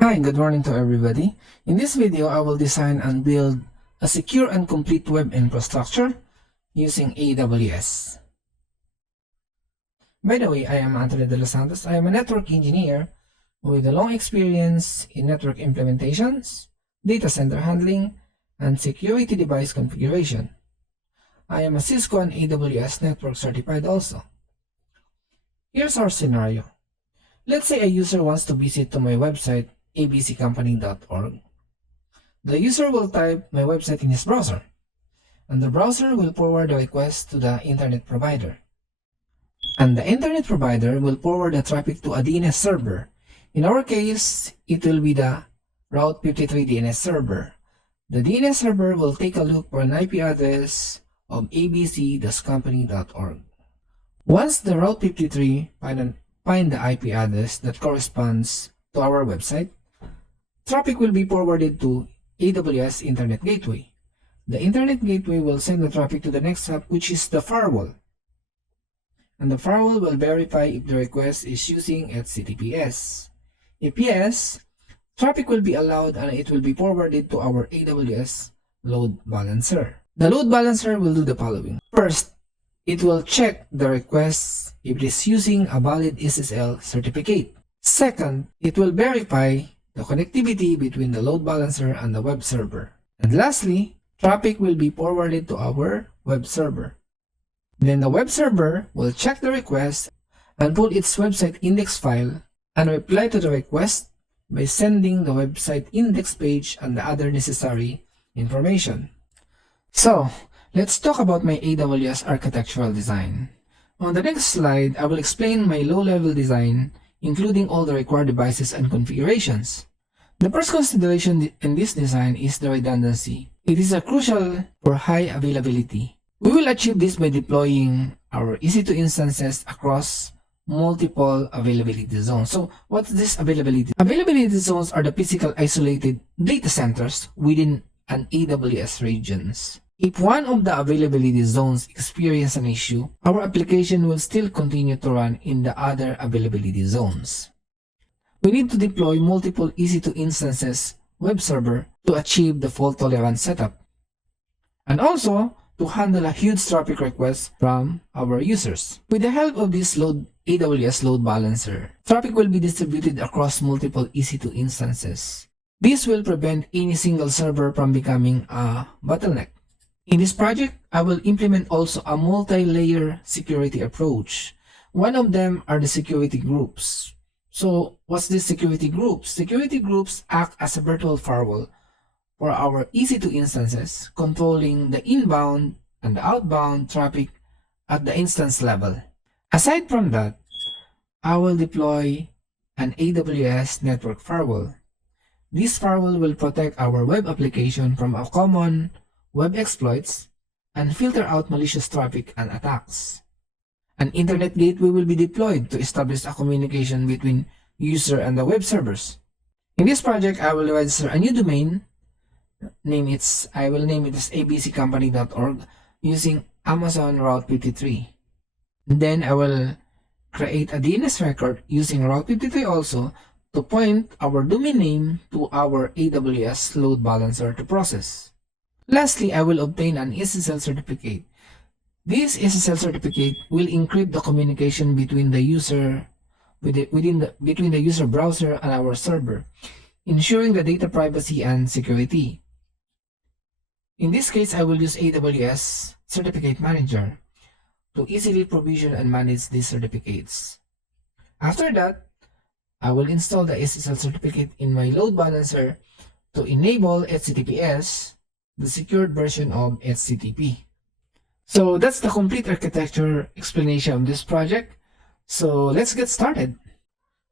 Hi, good morning to everybody. In this video, I will design and build a secure and complete web infrastructure using AWS. By the way, I am Anthony De Los Santos. I am a network engineer with a long experience in network implementations, data center handling, and security device configuration. I am a Cisco and AWS network certified also. Here's our scenario. Let's say a user wants to visit to my website abccompany.org. The user will type my website in his browser, and the browser will forward the request to the internet provider. And the internet provider will forward the traffic to a DNS server. In our case, it will be the Route 53 DNS server. The DNS server will take a look for an IP address of abc-company.org. Once the Route 53 find the IP address that corresponds to our website, traffic will be forwarded to AWS Internet Gateway. The Internet Gateway will send the traffic to the next hop, which is the firewall. And the firewall will verify if the request is using HTTPS. If yes, traffic will be allowed and it will be forwarded to our AWS load balancer. The load balancer will do the following. First, it will check the request if it is using a valid SSL certificate. Second, it will verify the connectivity between the load balancer and the web server. And lastly, traffic will be forwarded to our web server. Then the web server will check the request and pull its website index file and reply to the request by sending the website index page and the other necessary information. So, let's talk about my AWS architectural design. On the next slide, I will explain my low-level design, including all the required devices and configurations. The first consideration in this design is the redundancy. It is crucial for high availability. We will achieve this by deploying our EC2 instances across multiple availability zones. So, what's this availability? Availability zones are the physical isolated data centers within an AWS regions. If one of the availability zones experiences an issue, our application will still continue to run in the other availability zones. We need to deploy multiple EC2 instances web server to achieve the fault-tolerant setup, and also to handle a huge traffic request from our users. With the help of this AWS load balancer, traffic will be distributed across multiple EC2 instances. This will prevent any single server from becoming a bottleneck. In this project, I will implement also a multi-layer security approach. One of them are the security groups. So, what's this security groups? Security groups act as a virtual firewall for our EC2 instances, controlling the inbound and the outbound traffic at the instance level. Aside from that, I will deploy an AWS network firewall. This firewall will protect our web application from a common web exploits and filter out malicious traffic and attacks. An internet gateway will be deployed to establish a communication between user and the web servers. In this project, I will register a new domain. I will name it as abccompany.org using Amazon Route 53. Then I will create a DNS record using Route 53 also to point our domain name to our AWS load balancer to process. Lastly, I will obtain an SSL certificate. This SSL certificate will encrypt the communication between the user between the user browser and our server, ensuring the data privacy and security. In this case, I will use AWS Certificate Manager to easily provision and manage these certificates. After that, I will install the SSL certificate in my load balancer to enable HTTPS, the secured version of HTTP. So that's the complete architecture explanation of this project. So let's get started.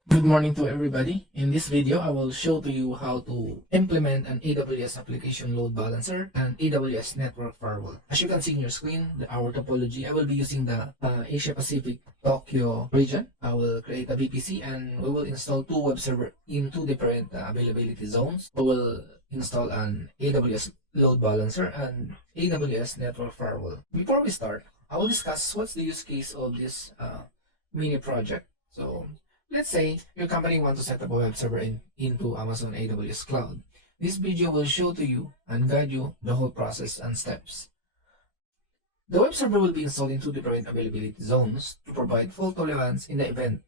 Good morning to everybody. In this video, I will show to you how to implement an AWS application load balancer and AWS network firewall. As you can see in your screen, our topology, I will be using the Asia Pacific Tokyo region. I will create a VPC and we will install two web servers in two different availability zones. We will install an AWS load balancer and AWS network firewall. Before we start, I will discuss what's the use case of this mini project. So Let's say your company wants to set up a web server into Amazon AWS Cloud. This video will show to you and guide you the whole process and steps. The web server will be installed in two different availability zones to provide full tolerance in the event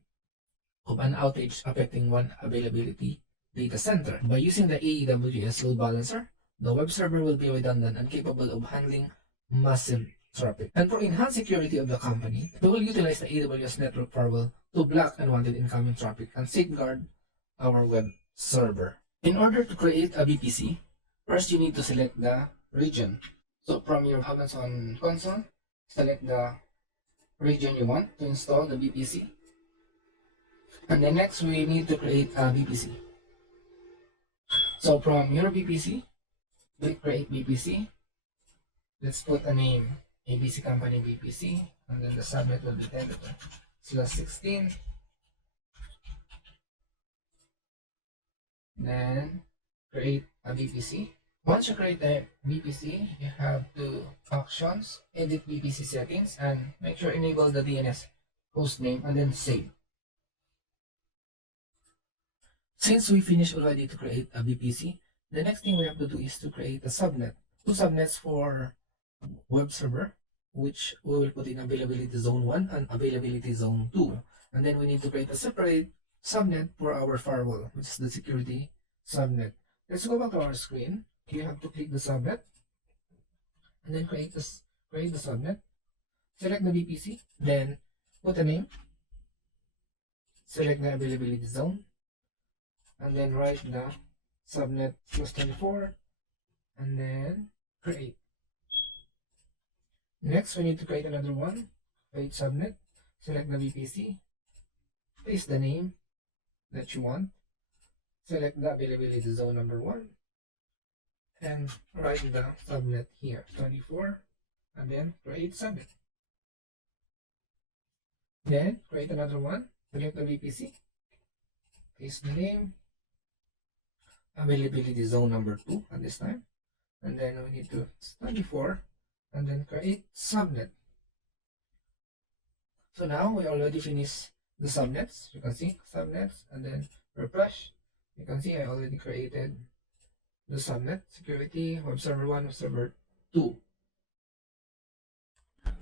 of an outage affecting one availability data center. By using the AWS load balancer, the web server will be redundant and capable of handling massive traffic. And for enhanced security of the company, we will utilize the AWS network firewall to block unwanted incoming traffic and safeguard our web server. In order to create a VPC, first you need to select the region. So from your Amazon console, select the region you want to install the VPC. And then next, we need to create a VPC. So from your VPC, click Create VPC. Let's put a name, ABC Company VPC, and then the subnet will be 10/16. Then create a VPC. Once you create a VPC, you have two options: edit VPC settings, and make sure enable the DNS host name, and then save. Since we finished already to create a VPC, the next thing we have to do is to create a subnet. Two subnets for web server, which we will put in availability zone 1 and availability zone 2. And then we need to create a separate subnet for our firewall, which is the security subnet. Let's go back to our screen. You have to click the subnet and then create the subnet. Select the VPC, then put a name, select the availability zone, and then write the subnet +24 and then create. Next, we need to create another one. Create subnet, select the VPC, paste the name that you want, select the availability zone number 1, and write the subnet here, 24, and then create subnet. Then create another one, select the VPC, paste the name, availability zone number 2 at this time, and then we need to 24, and then create subnet. So now we already finished the subnets. You can see subnets, and then refresh. You can see I already created the subnet: security, web server 1, web server 2.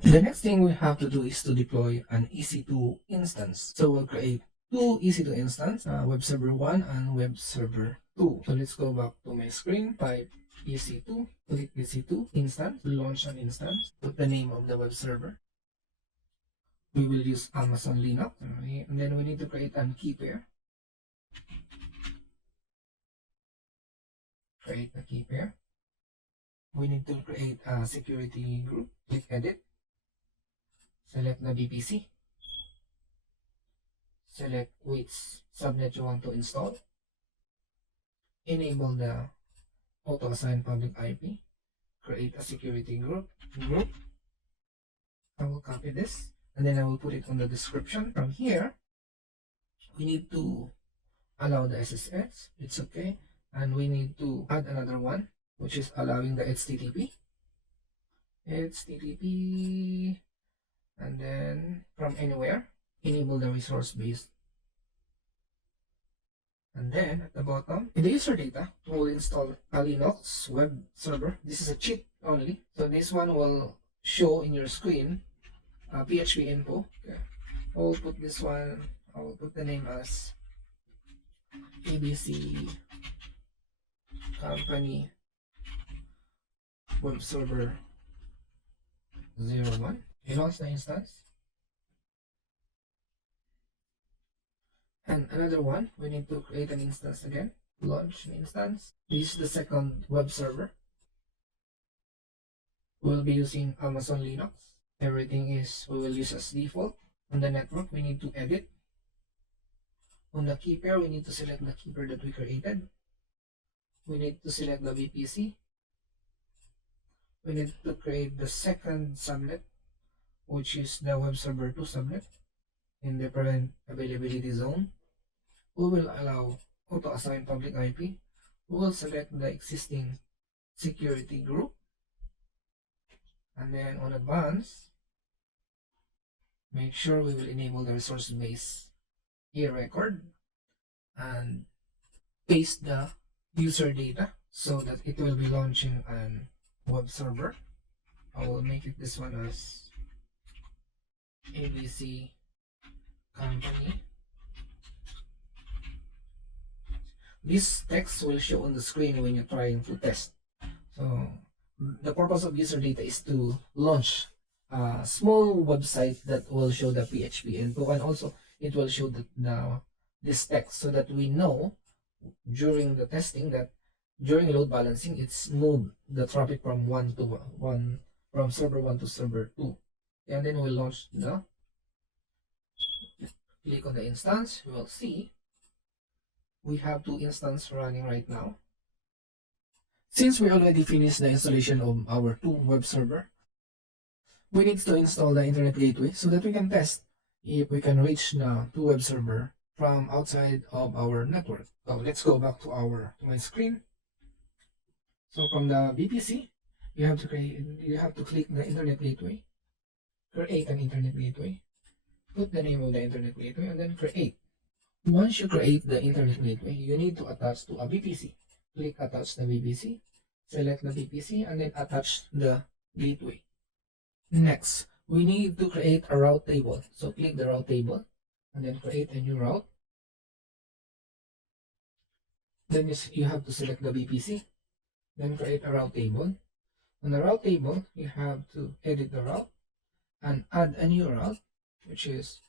The next thing we have to do is to deploy an EC2 instance. So we'll create two EC2 instances, web server 1 and web server 2. So let's go back to my screen, type EC2, click EC2 instance, launch an instance, put the name of the web server. We will use Amazon Linux, and then we need to create an key pair. Create a key pair. We need to create a security group. Click edit, select the VPC, select which subnet you want to install, enable the auto assign public IP, create a security group. I will copy this and then I will put it on the description. From here, we need to allow the SSH, it's okay, and we need to add another one, which is allowing the HTTP, and then from anywhere, enable the resource base. And then at the bottom, in the user data, we'll install a Linux web server. This is a cheat only, so this one will show in your screen PHP info. Okay. I'll put this one, I will put the name as ABC Company Web Server 01. You launch the instance. And another one, we need to create an instance again. Launch an instance. This is the second web server. We'll be using Amazon Linux. Everything is, we will use as default. On the network, we need to edit. On the key pair, we need to select the key pair that we created. We need to select the VPC. We need to create the second subnet, which is the web server 2 subnet in different availability zone. We will allow auto assign public IP. We will select the existing security group, and then on advanced, make sure we will enable the resource base a record and paste the user data so that it will be launching an web server. I will make it this one as ABC company. This text will show on the screen when you're trying to test. So the purpose of user data is to launch a small website that will show the PHP info, and also it will show this text so that we know during the testing that during load balancing it's moved the traffic from from server 1 to server 2. And then we'll launch click on the instance. You will see we have 2 instances running right now. Since we already finished the installation of our 2 web server, we need to install the internet gateway so that we can test if we can reach the 2 web server from outside of our network. So let's go back to my screen. So from the VPC, you have to click the internet gateway, create an internet gateway, put the name of the internet gateway, and then create. Once you create the internet gateway, you need to attach to a VPC. Click attach the VPC, select the VPC, and then attach the gateway. Next, we need to create a route table. So click the route table, and then create a new route. Then you have to select the VPC, then create a route table. On the route table, you have to edit the route and add a new route, which is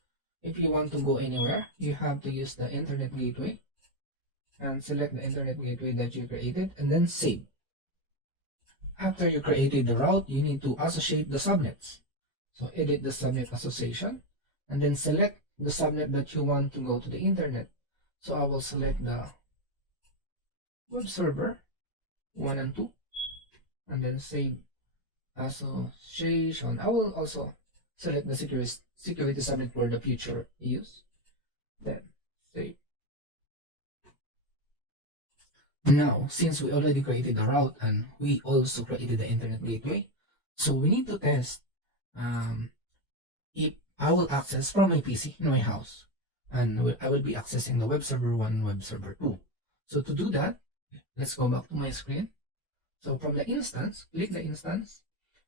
if you want to go anywhere, you have to use the internet gateway and select the internet gateway that you created and then save. After you created the route, you need to associate the subnets. So edit the subnet association and then select the subnet that you want to go to the internet. So I will select the web server 1 and 2 and then save association. I will also select the security subnet for the future use. Then save. Now, since we already created the route and we also created the internet gateway, so we need to test if I will access from my PC in my house, and I will be accessing the web server 1 and web server 2. So to do that, let's go back to my screen. So from the instance, click the instance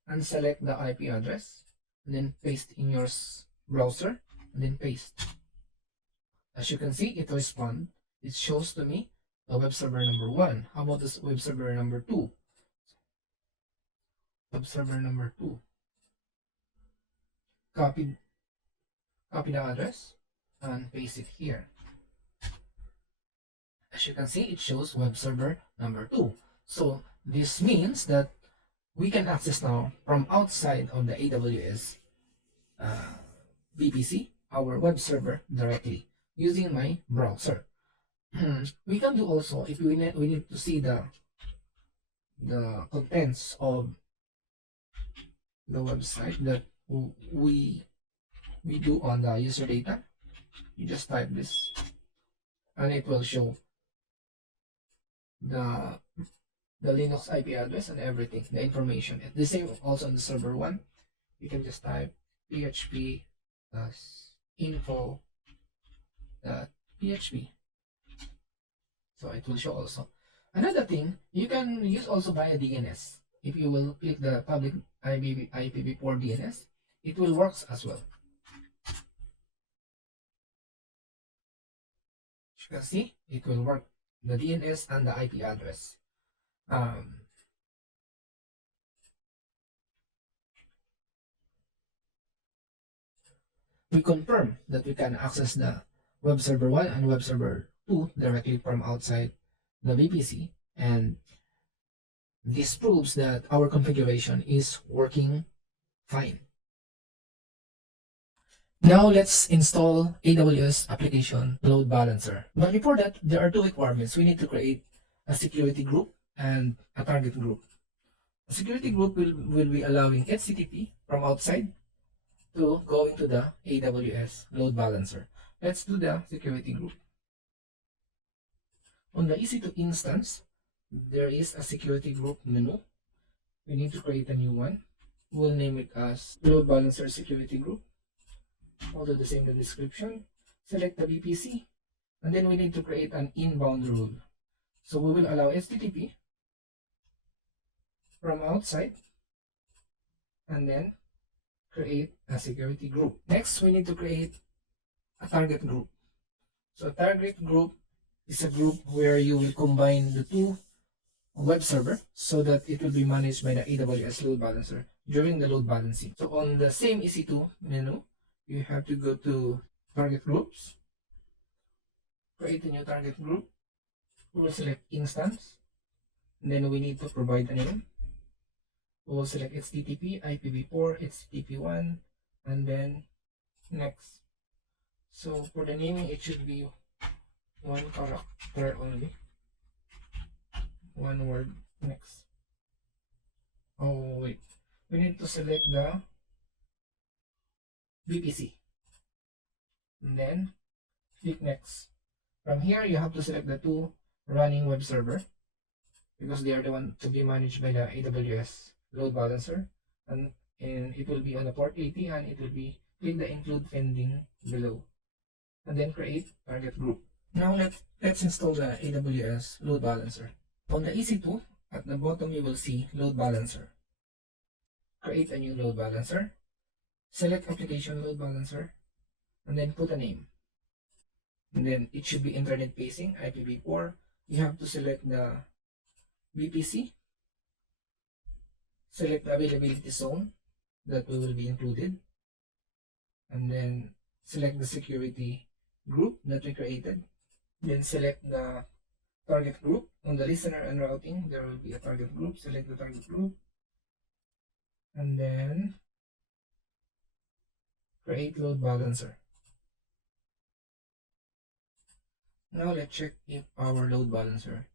and select the IP address, and then paste in your browser, and then paste. As you can see, it responds. It shows to me the web server number 1. How about this web server number 2? Web server number 2. Copy the address and paste it here. As you can see, it shows web server number 2. So this means that we can access now from outside of the AWS VPC our web server directly using my browser. We can do also if we need to see the contents of the website that we do on the user data. You just type this and it will show the Linux IP address and everything, the information. The same also on the server 1. You can just type php info.php. So it will show also. Another thing, you can use also via DNS. If you will click the public IPv4 DNS, it will work as well. As you can see, it will work, the DNS and the IP address. We confirm that we can access the web server 1 and web server 2 directly from outside the VPC, and this proves that our configuration is working fine. Now let's install AWS application load balancer. But before that, there are 2 requirements. We need to create a security group and a target group. A security group will be allowing HTTP from outside to go into the AWS load balancer. Let's do the security group. On the EC2 instance, there is a security group menu. We need to create a new one. We'll name it as load balancer security group. Also the same the description. select the VPC, and then we need to create an inbound rule. So we will allow HTTP from outside, and then create a security group. Next, we need to create a target group. So a target group is a group where you will combine the two web server so that it will be managed by the AWS load balancer during the load balancing. So on the same EC2 menu, you have to go to target groups, create a new target group. We will select instance, and then we need to provide a name. We will select HTTP, IPv4, HTTP1, and then next. So for the naming, it should be one character only, one word. Next. Oh wait, we need to select the VPC, and then click next. From here, you have to select the two running web server because they are the one to be managed by the AWS load balancer, and it will be on the port 80, and it will be click the include pending below, and then create target group. Now let's install the AWS load balancer. On the EC2, at the bottom you will see load balancer. Create a new load balancer, select application load balancer, and then put a name. And then it should be internet facing, IPv4. You have to select the VPC, select the availability zone that will be included, and then select the security group that we created. Then select the target group. On the listener and routing, there will be a target group. Select the target group, and then create load balancer. Now let's check if our load balancer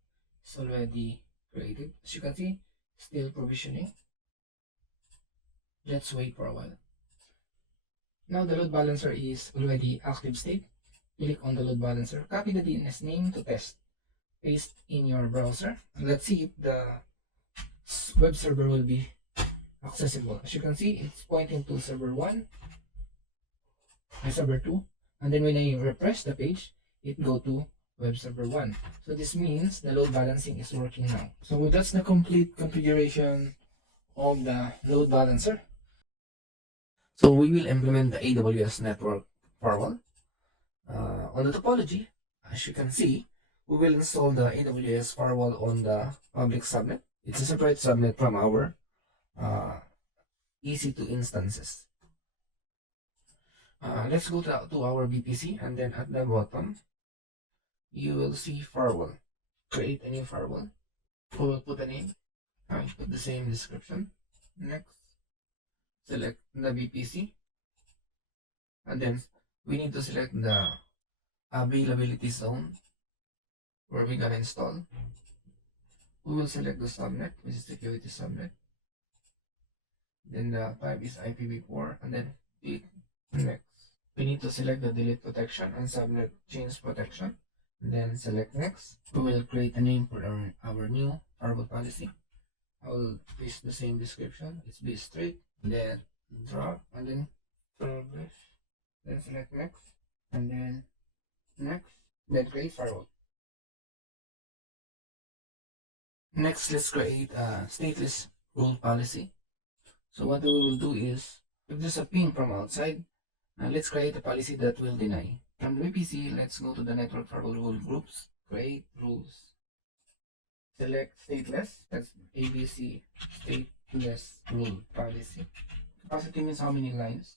is already created. As you can see, still provisioning. Let's wait for a while. Now the load balancer is already active state. Click on the load balancer, copy the DNS name to test, paste in your browser, and let's see if the web server will be accessible. As you can see, it's pointing to server 1 and server 2, and then when I refresh the page, it go to web server 1. So this means the load balancing is working now. So that's the complete configuration of the load balancer. So we will implement the AWS network firewall. On the topology, as you can see, we will install the AWS firewall on the public subnet. It's a separate subnet from our EC2 instances. Let's go to our VPC, and then at the bottom, you will see firewall. Create a new firewall. We will put a name. Put the same description. Next, select the VPC, and then we need to select the availability zone where we're gonna install. We will select the subnet, which is security subnet. Then the type is IPv4, and then click next. We need to select the delete protection and subnet change protection. Then select next. We will create a name for our new firewall policy. I will paste the same description. It's be straight, then drop, and then publish. Then select next, and then next, then create firewall. Next, let's create a stateless rule policy. So what we will do is, if there's a ping from outside, let's create a policy that will deny. From the VPC, let's go to the network firewall rule groups, create rules. Select stateless, that's ABC, stateless rule policy. Capacity means how many lines.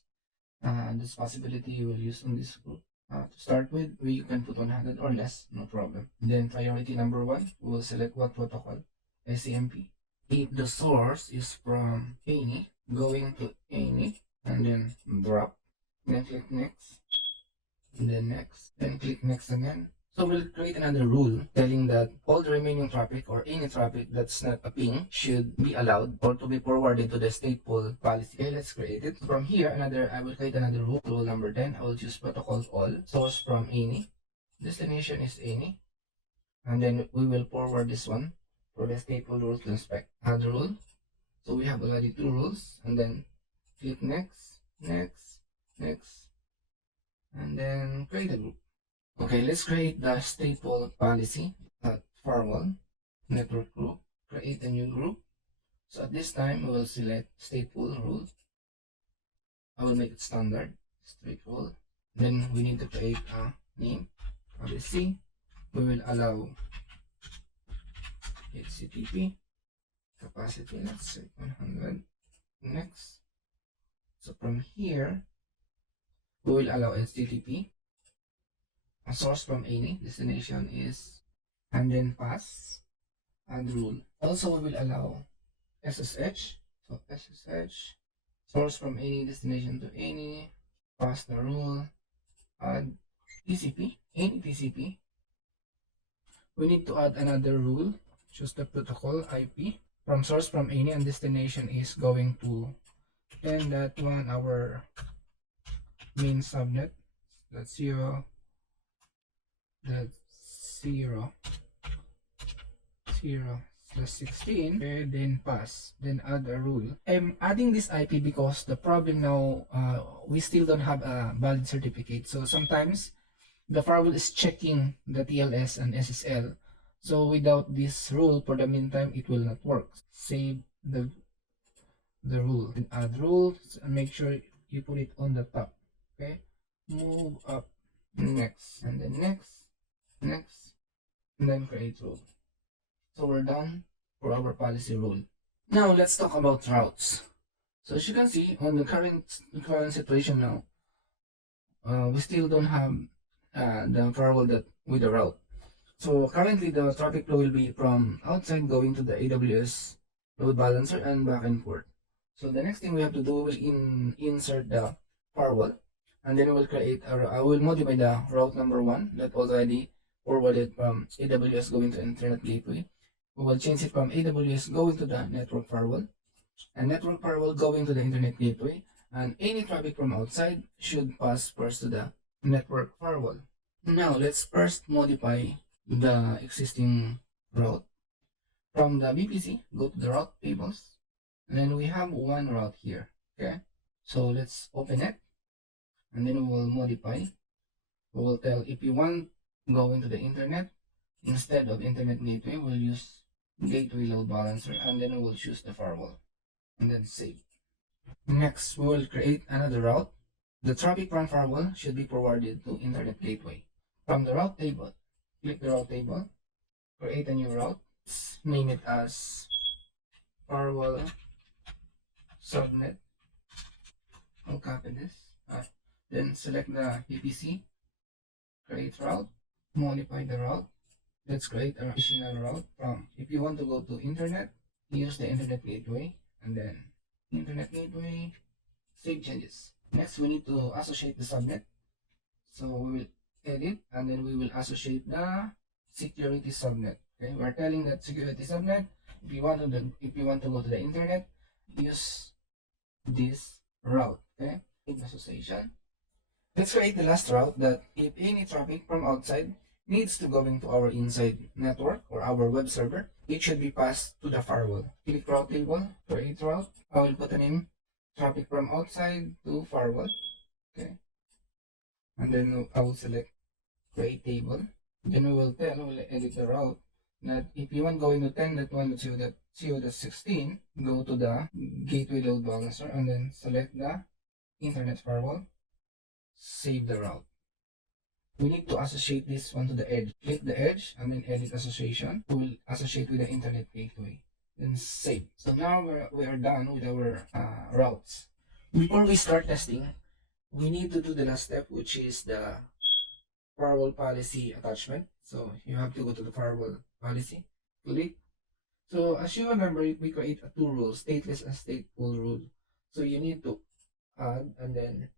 This possibility you will use on this group. To start with, you can put 100 or less, no problem. Then priority number 1, we will select what protocol, SCMP. If the source is from any, going to any, and then drop, then click next, and then next, then click next again. So we'll create another rule telling that all the remaining traffic or any traffic that's not a ping should be allowed or to be forwarded to the stateful policy. Okay, let's create it. From here, I will create another rule. Rule number 10, I will choose protocol all, source from any, destination is any, and then we will forward this one for the stateful rules to inspect. Add rule. So we have already 2 rules, and then click next, next, next, and then create a group. Okay, let's create the stateful policy at firewall network group. Create a new group. So at this time, we will select stateful rule. I will make it standard, stateful. Then we need to create a name, policy. We will allow HTTP capacity, let's say 100. Next. So from here, we will allow HTTP. A source from any, destination is, and then pass, add rule. Also, we will allow SSH. So SSH, source from any, destination to any, pass the rule, add TCP, any TCP. We need to add another rule, choose the protocol IP. From source from any and destination is going to 10.1 our main subnet. That's 0. That's 0 slash 16, and then pass, then add a rule. I'm adding this IP because the problem now, we still don't have a valid certificate. So sometimes the firewall is checking the TLS and SSL. So without this rule, for the meantime, it will not work. Save the rule and add rules and make sure you put it on the top. Okay, move up, next, and then next, and then create rule. So we're done for our policy rule. Now let's talk about routes. So as you can see on the current situation now, we still don't have the firewall that with the route. So currently the traffic flow will be from outside going to the AWS load balancer and back and forth. So the next thing we have to do will insert the firewall, and then we will create I will modify the route number 1 that already forwarded from AWS going to internet gateway. We will change it from AWS going to the network firewall, and network firewall going to the internet gateway, and any traffic from outside should pass first to the network firewall. Now let's first modify the existing route. From the VPC, go to the route tables, and then we have one route here. Okay, so let's open it, and then we will modify. We will tell if you want going to the internet, instead of internet gateway, we'll use gateway load balancer, and then we will choose the firewall, and then save. Next, we will create another route. The traffic from firewall should be forwarded to internet gateway. From the route table, click the route table, create a new route, name it as firewall subnet. I'll copy this. Then select the VPC, create route, modify the route. Let's create an additional route from, if you want to go to internet, use the internet gateway, and then internet gateway, save changes. Next, we need to associate the subnet. So we will edit, and then we will associate the security subnet. Okay, we're telling that security subnet, if you want to go to the internet, use this route. Okay, association. Let's create the last route that if any traffic from outside needs to go into our inside network or our web server, it should be passed to the firewall. Click route table, create route. I will put a name, traffic from outside to firewall. Okay, and then I will select create table. Then we will edit the route that if you want going to 10.1.0.0.16, go to the gateway load balancer and then select the internet firewall, save the route. We need to associate this one to the edge. Click the edge and then edit association. We will associate with the internet gateway. Then save. So now we are done with our routes. Before we start testing, we need to do the last step, which is the firewall policy attachment. So you have to go to the firewall policy, click. So as you remember, we create two rules, stateless and stateful rule. So you need to add and then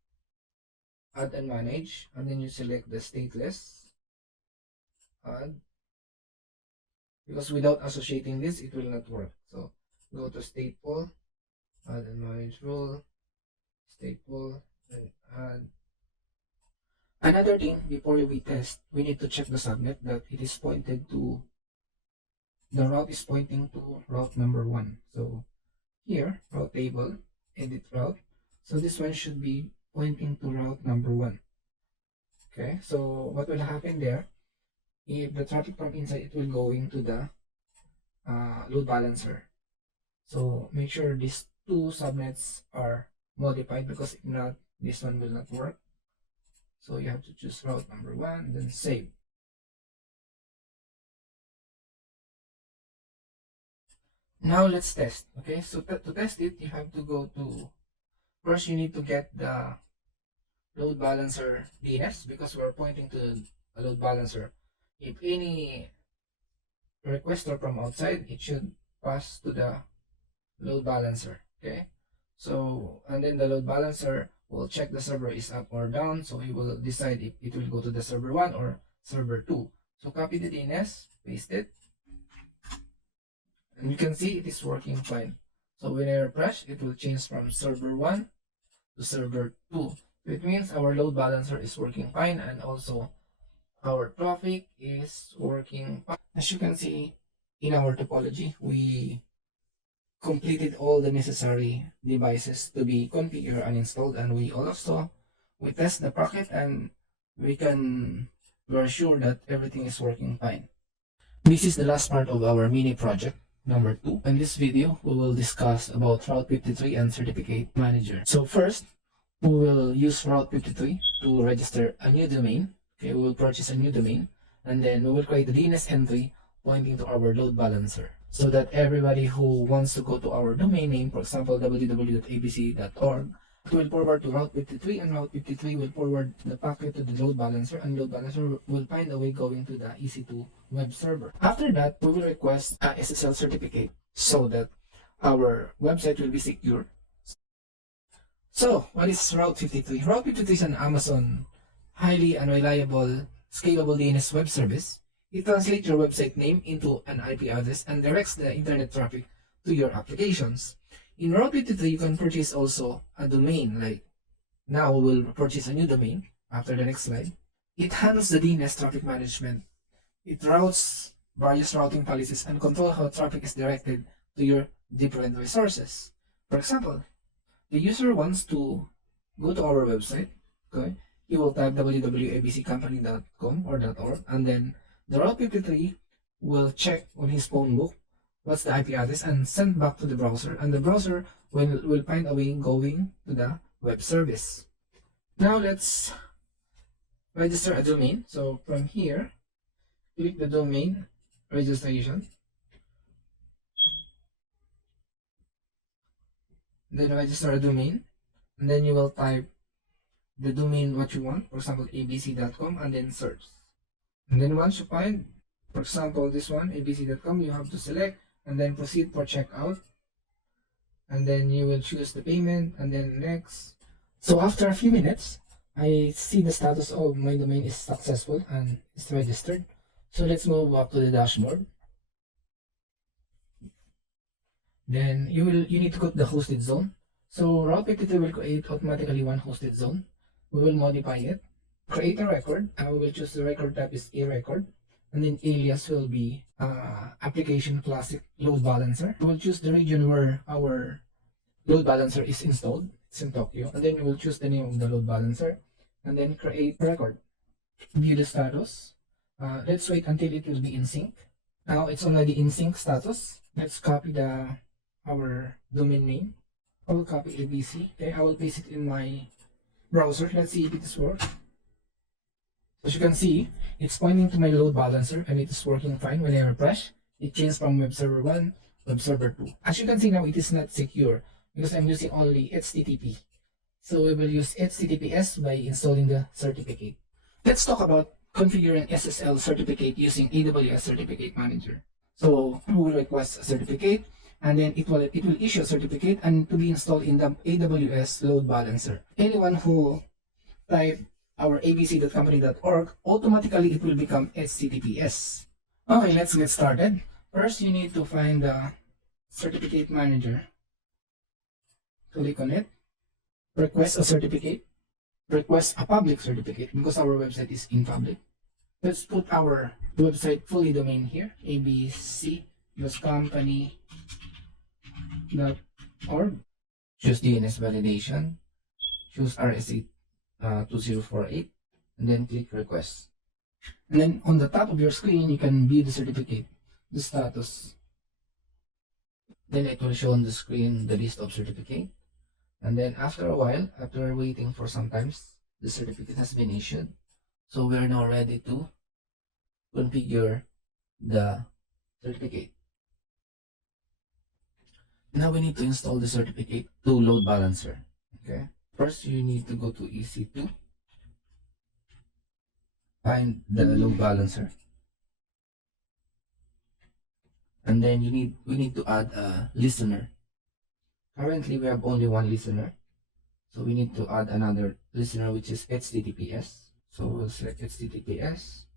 add and manage, and then you select the stateless, add, because without associating this, it will not work. So go to stateful, add and manage rule, stateful, and add. Another thing, before we test, we need to check the subnet that it is pointed to, the route is pointing to route number 1. So here, route table, edit route. So this one should be pointing to route number 1. Okay, so what will happen there, if the traffic from inside, it will go into the load balancer. So make sure these two subnets are modified, because if not, this one will not work. So you have to choose route number 1, then save. Now let's test. Okay, so to test it, you have to go to, first you need to get the load balancer DNS, because we're pointing to a load balancer. If any requester from outside, it should pass to the load balancer. Okay, so and then the load balancer will check the server is up or down, so he will decide if it will go to the server 1 or server 2. So copy the DNS, paste it, and you can see it is working fine. So when I refresh, it will change from server 1 to server 2. So it means our load balancer is working fine, and also our traffic is working fine. As you can see in our topology, we completed all the necessary devices to be configured and installed, and we test the packet, and we're sure that everything is working fine. This is the last part of our mini project number 2. In this video, we will discuss about Route 53 and Certificate Manager. So first, we will use Route 53 to register a new domain. Okay, we will purchase a new domain, and then we will create a DNS entry pointing to our load balancer, so that everybody who wants to go to our domain name, for example, www.abc.org, it will forward to Route 53, and Route 53 will forward the packet to the load balancer, and load balancer will find a way going to the EC2 web server. After that, we will request a SSL certificate so that our website will be secure. So, what is Route 53? Route 53 is an Amazon highly unreliable, scalable DNS web service. It translates your website name into an IP address and directs the internet traffic to your applications. In Route 53, you can purchase also a domain. Like now, we'll purchase a new domain after the next slide. It handles the DNS traffic management. It routes various routing policies and control how traffic is directed to your different resources. For example, the user wants to go to our website. Okay, he will type www.abccompany.com or .org, and then the Route 53 will check on his phone book what's the IP address and send back to the browser, and the browser will find a way going to the web service. Now let's register a domain. So from here, click the domain registration, then register a domain, and then you will type the domain what you want, for example abc.com, and then search. And then once you find, for example, this one, abc.com, you have to select and then proceed for checkout. And then you will choose the payment and then next. So after a few minutes, I see the status of my domain is successful and it's registered. So let's move up to the dashboard. Then you need to go to the hosted zone. So Route 53 will create automatically one hosted zone. We will modify it. Create a record, and we will choose the record type is a record, and then alias will be application classic load balancer. We will choose the region where our load balancer is installed. It's in Tokyo, and then we will choose the name of the load balancer, and then create record. View the status. Let's wait until it will be in sync. Now it's already in sync status. Let's copy our domain name. I will copy ABC. Okay, I will paste it in my browser. Let's see if it is working. As you can see, it's pointing to my load balancer and it is working fine. When I refresh, it changed from web server 1 web server 2. As you can see now, it is not secure because I'm using only HTTP. So we will use HTTPS by installing the certificate. Let's talk about configuring SSL certificate using AWS Certificate Manager. So we will request a certificate, and then it will issue a certificate and to be installed in the AWS load balancer. Anyone who type our abc.company.org, automatically it will become HTTPS. Okay, let's get started. First, you need to find the certificate manager. Click on it. Request a certificate. Request a public certificate because our website is in public. Let's put our website fully domain here. abc-company.org. Choose DNS validation. Choose RSA 2048, and then click request. And then on the top of your screen, you can view the certificate, the status. Then it will show on the screen the list of certificate. And then after a while, after waiting for some times, the certificate has been issued. So we are now ready to configure the certificate. Now we need to install the certificate to load balancer. Okay. First, you need to go to EC2, find the load balancer, and then we need to add a listener. Currently, we have only one listener, so we need to add another listener, which is HTTPS. So we'll select HTTPS.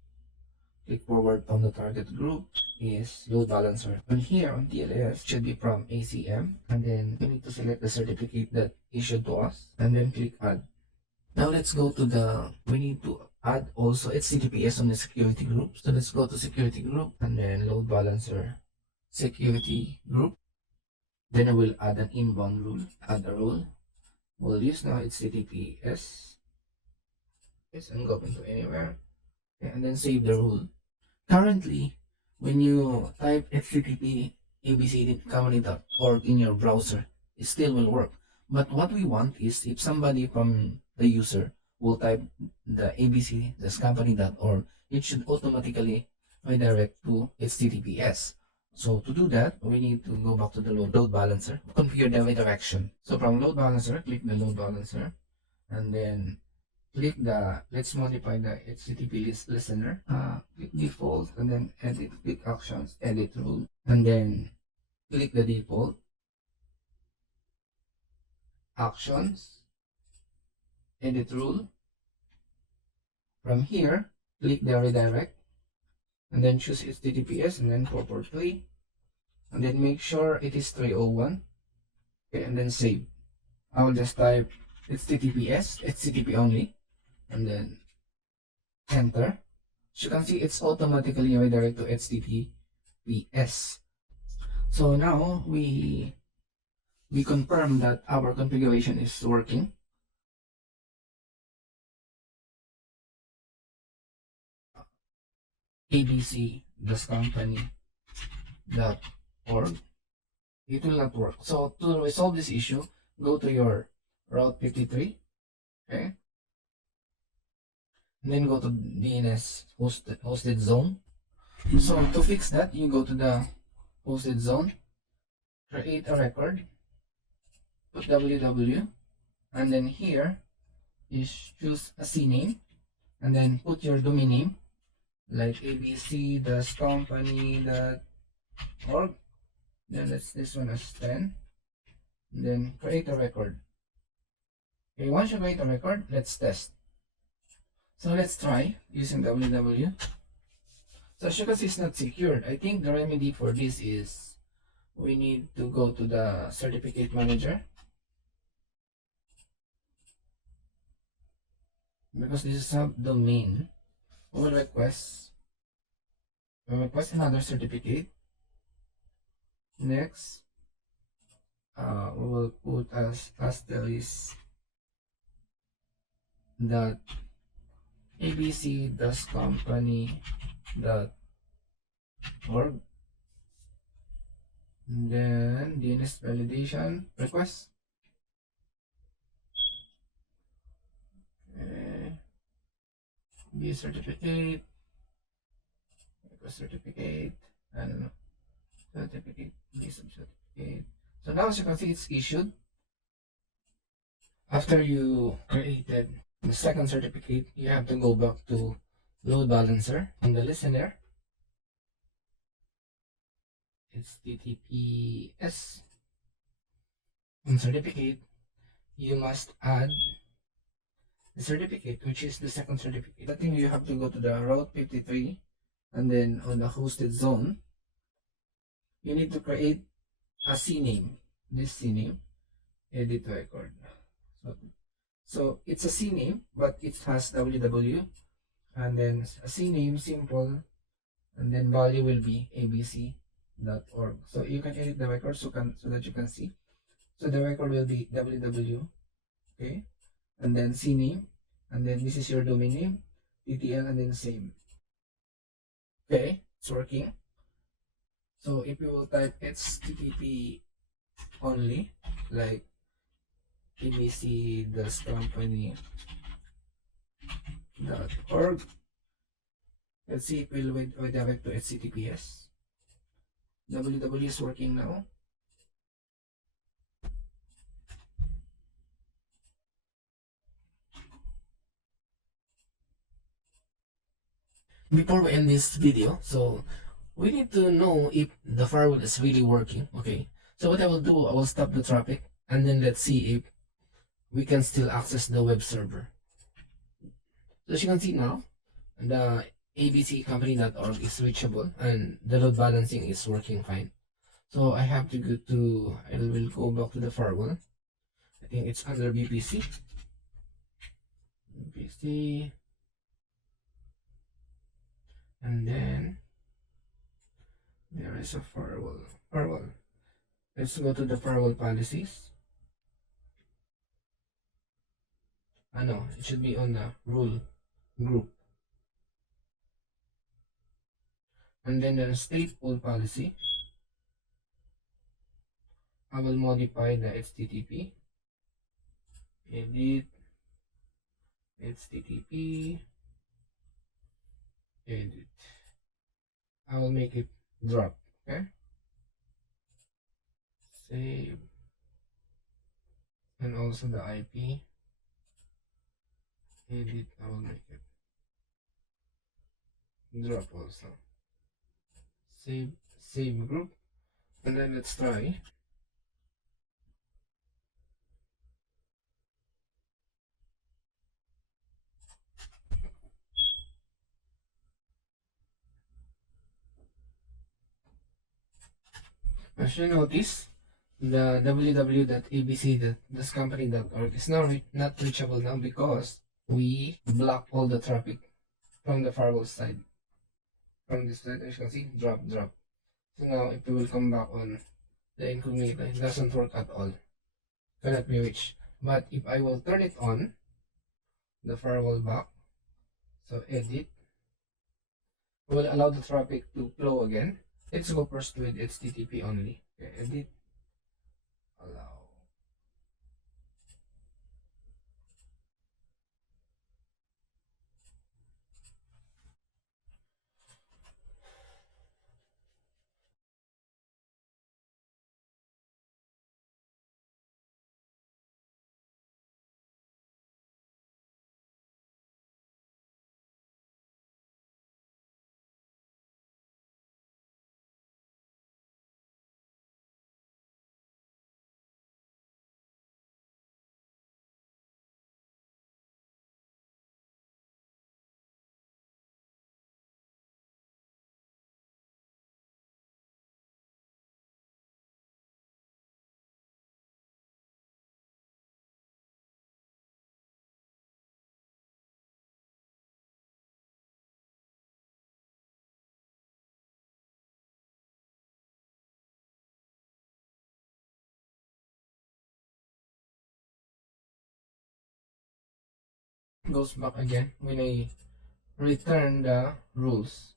Click forward from the target group is load balancer. And here on TLS should be from ACM, and then we need to select the certificate that issued to us, and then click add. Now let's go to we need to add also HTTPS on the security group. So let's go to security group and then load balancer security group. Then I will add an inbound rule, add a rule. We'll use now HTTPS. Yes, and go into anywhere. Okay, and then save the rule. Currently, when you type http abccompany.org in your browser, it still will work. But what we want is if somebody from the user will type the abc-company.org, it should automatically redirect to HTTPS. So to do that, we need to go back to the load balancer, configure the redirection. So from load balancer, click the load balancer, and then click let's modify the HTTP listener, click default, and then edit, click actions, edit rule, and then click the default, actions, edit rule. From here, click the redirect, and then choose HTTPS, and then 443, and then make sure it is 301, okay, and then save. I will just type HTTPS, HTTP only, and then enter. As you can see, it's automatically redirect to HTTPS. So now we confirm that our configuration is working. abc-company.org, it will not work. So to resolve this issue, go to your Route 53, okay, and then go to DNS hosted zone. So to fix that, you go to the hosted zone, create a record, put www, and then here you choose a CNAME, and then put your domain name like abc-company.org. Then let's this one as 10. Then create a record. Okay, once you create a record, let's test. So let's try using www. So as you can see, it's not secured. I think the remedy for this is we need to go to the certificate manager, because this is subdomain. We will request another certificate. Next, we will put as asterisk that abc-company.org, then DNS validation request. Okay. View certificate, request certificate, and certificate, list of certificate. So now as you can see, it's issued. After you created the second certificate, you have to go back to load balancer on the listener. It's HTTPS. On certificate, you must add the certificate, which is the second certificate. I think you have to go to the Route 53, and then on the hosted zone, you need to create a CNAME. This CNAME, edit record. So it's a CNAME, but it has www, and then a CNAME simple, and then value will be abc.org. So you can edit the record so that you can see. So the record will be www, okay, and then CNAME, and then this is your domain name, TTL and then save. Okay, it's working. So if you will type HTTP only, like abc-company.org, let's see if we'll redirect to HTTPS. www is working now. Before we end this video, so we need to know if the firewall is really working. Okay, so what I will do, I will stop the traffic and then let's see if we can still access the web server. So as you can see now, the abccompany.org is reachable and the load balancing is working fine. So I have to go to, I will go back to the firewall. I think it's under VPC. VPC. And then there is a firewall. Firewall. Let's go to the firewall policies. No, it should be on the rule group. And then the stateful policy. I will modify the HTTP. Edit HTTP. Edit. I will make it drop. Okay. Save. And also the IP. Edit. I will make it drop also. Save group. And then let's try. As you notice, the www.abc.company.org is now not reachable now because we block all the traffic from the firewall side. From this side, as you can see, drop. So now if we will come back on the incognito, it doesn't work at all. Cannot be reached. But if I will turn it on, the firewall back, so edit, will allow the traffic to flow again. Let's go first with HTTP only. Okay, edit, allow. Goes back again when I return the rules.